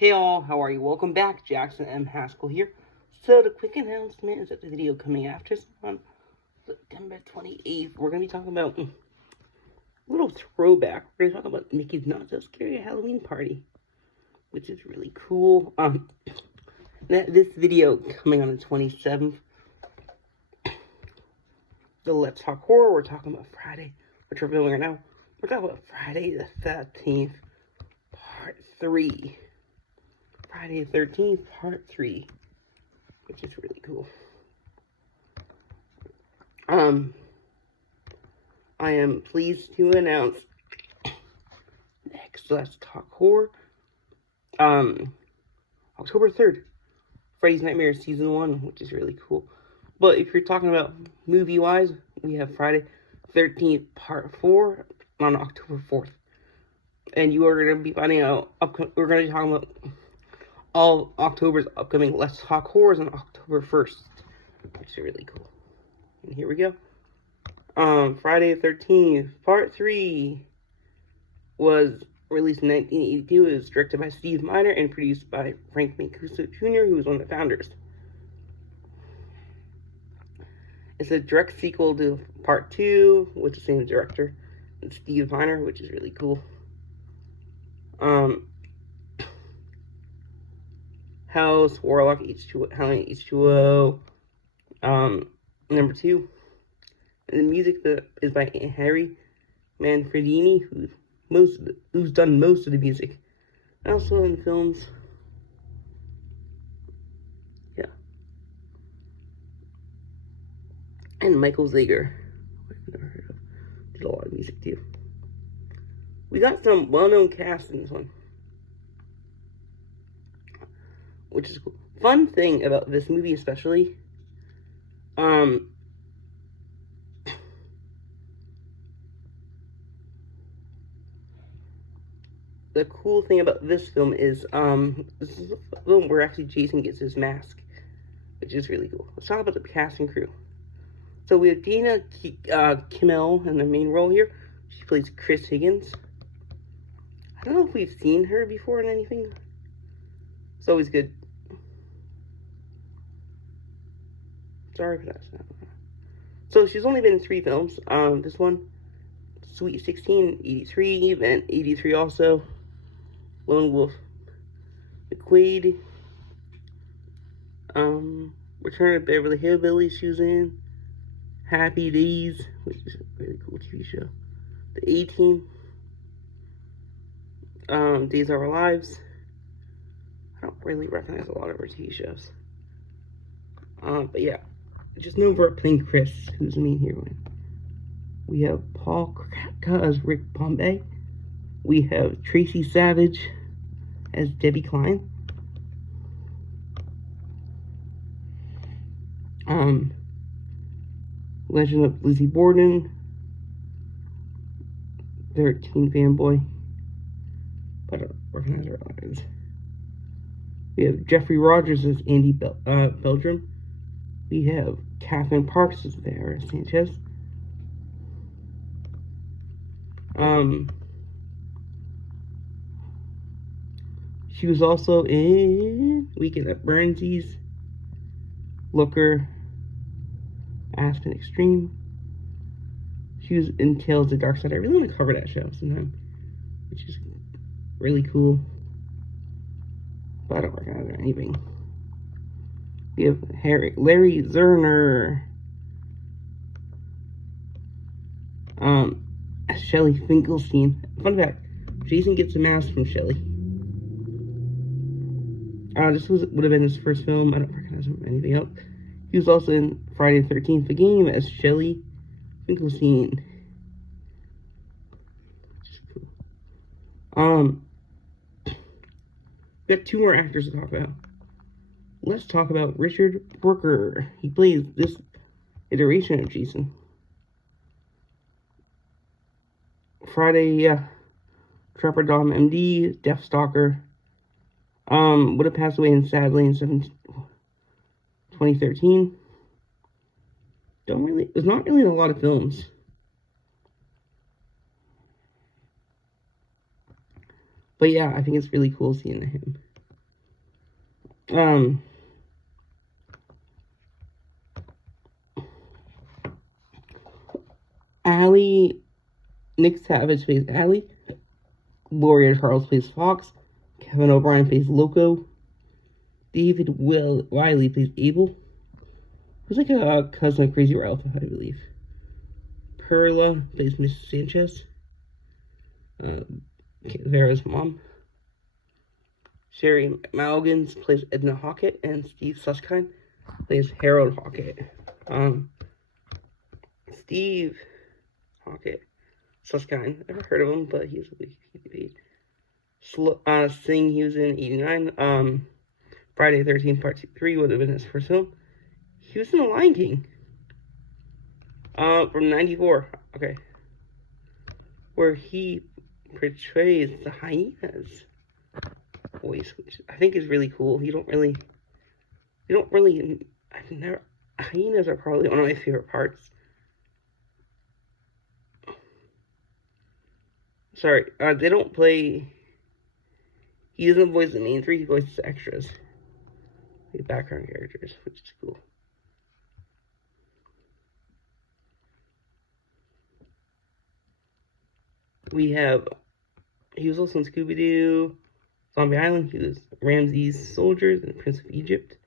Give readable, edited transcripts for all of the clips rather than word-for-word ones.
Hey all, how are you? Welcome back, Jackson M. Haskell here. So the quick announcement is that the video coming after is on September 28th. We're going to be talking about a little throwback. We're going to talk about Mickey's Not So Scary Halloween Party, which is really cool. This video coming on the 27th. The Let's Talk Horror, we're talking about Friday, which we're filming right now. We're talking about Friday the 13th, part 3. Friday the 13th, part 3, which is really cool. I am pleased to announce next Let's Talk Horror, October 3rd, Freddy's Nightmares Season 1, which is really cool. But if you're talking about movie-wise, we have Friday 13th, part 4 on October 4th. And you are going to be finding out, we're going to be talking about all October's upcoming Let's Talk Horrors on October 1st, which is really cool. And here we go. Friday the 13th, part 3 was released in 1982. It was directed by Steve Miner and produced by Frank Mancuso Jr., who was one of the founders. It's a direct sequel to part 2 with the same director and Steve Miner, which is really cool. House, Warlock, Halloween H2O, number 2. And the music is by Harry Manfredini, who's done most of the music. Also in films. Yeah. And Michael Zager. I've never heard of. Did a lot of music too. We got some well-known cast in this one, which is cool. Fun thing about this movie especially, the cool thing about this film is, this is a film where actually Jason gets his mask, which is really cool. Let's talk about the cast and crew. So we have Dana Kimmel in the main role here. She plays Chris Higgins. I don't know if we've seen her before in anything. It's always good. Sorry for that. So she's only been in 3 films. This one, Sweet 16, 83, and 83 also. Lone Wolf McQuaid. Return of Beverly Hillbillies she was in. Happy Days, which is a really cool TV show. The A-Team. Days of Our Lives. I don't really recognize a lot of her TV shows. But yeah, just know for playing Chris, who's the main heroine. We have Paul Kratka as Rick Bombay. We have Tracy Savage as Debbie Klein. Legend of Lizzie Borden. 13 fanboy. But I don't recognize her others. We have Jeffrey Rogers as Andy Beldrum. We have Catherine Parks as Vera Sanchez. She was also in Weekend at Burnsies, Looker, Aspen Extreme. She was in Tales of the Dark Side. I really want to cover that show sometime, which is really cool. But I don't recognize her anything. We have Larry Zerner. Shelley Finkelstein. Fun fact, Jason gets a mask from Shelley. This would have been his first film. I don't recognize him from anything else. He was also in Friday the 13th, The Game, as Shelley Finkelstein. Which is cool. We got 2 more actors to talk about. Let's talk about Richard Brooker. He plays this iteration of Jason. Friday, Trapper Dom MD, Deathstalker. Would have passed away sadly in 2013. Was not really in a lot of films. But yeah, I think it's really cool seeing him. Allie, Nick Savage plays Allie. Gloria Charles plays Fox. Kevin O'Brien plays Loco. David Wiley plays Abel. Who's like a cousin of Crazy Ralph, I believe. Perla plays Miss Sanchez. Vera's mom. Sherry Malgans plays Edna Hockett, and Steve Susskind plays Harold Hockett. Steve Hockett, Susskind, never heard of him, but he's Sing, he was in 89. Friday the 13th Part 3 would have been his first film. He was in The Lion King. From 94. Okay. Where he portrays the hyenas voice, which I think is really cool. Hyenas are probably one of my favorite parts. Sorry, they don't play, he doesn't voice the main three, he voices extras. The background characters, which is cool. He was also in Scooby-Doo, Zombie Island. He was Ramses' Soldiers and Prince of Egypt.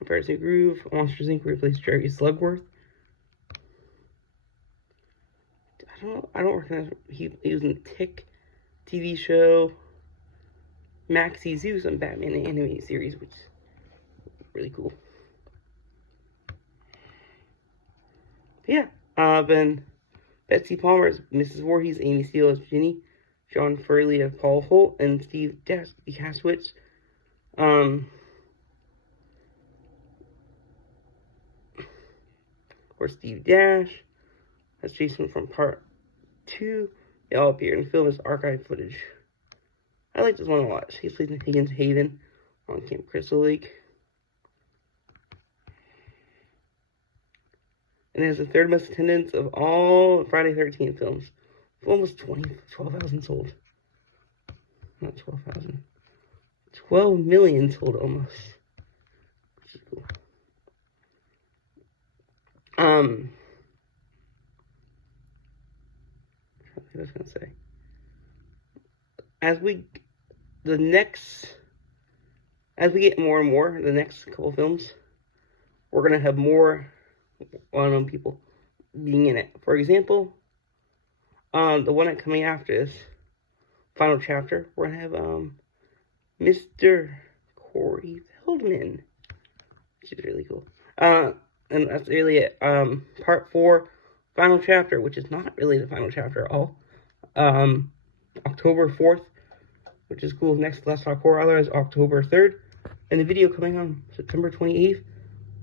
Empire's New Groove, Monsters Inc. where he plays Jerry Slugworth. I don't recognize, he was in the Tick TV show. Maxie Zeus on Batman the Animated Series, which is really cool. But yeah, then Betsy Palmer as Mrs. Voorhees, Amy Steele as Ginny, John Furley as Paul Holt, and Steve Kaswitz or Steve Dash as Jason from Part 2. They all appear in the film as archive footage. I like this one a lot. He plays in Higgins Haven on Camp Crystal Lake. And it has the third most attendance of all Friday the 13th films. Almost 12,000 sold. Not 12,000. 12 million sold almost. Which is cool. What was I gonna say? As we get more and more, the next couple films, we're gonna have more well-known people being in it. For example, the one that's coming after this final chapter, we're gonna have Mr. Corey Feldman, which is really cool. And that's really it. Part 4, final chapter, which is not really the final chapter at all. October 4th, which is cool. Next Let's Talk Horror Hour is October 3rd. And the video coming on September 28th,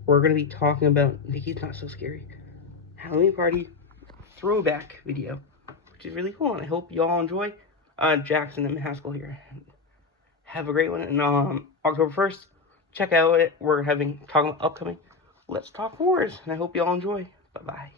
we're going to be talking about Mickey's Not So Scary Halloween Party throwback video, which is really cool. And I hope y'all enjoy. Jackson and Haskell here. Have a great one. And October 1st, check out it. We're talking about upcoming Let's Talk Horrors. And I hope y'all enjoy. Bye-bye.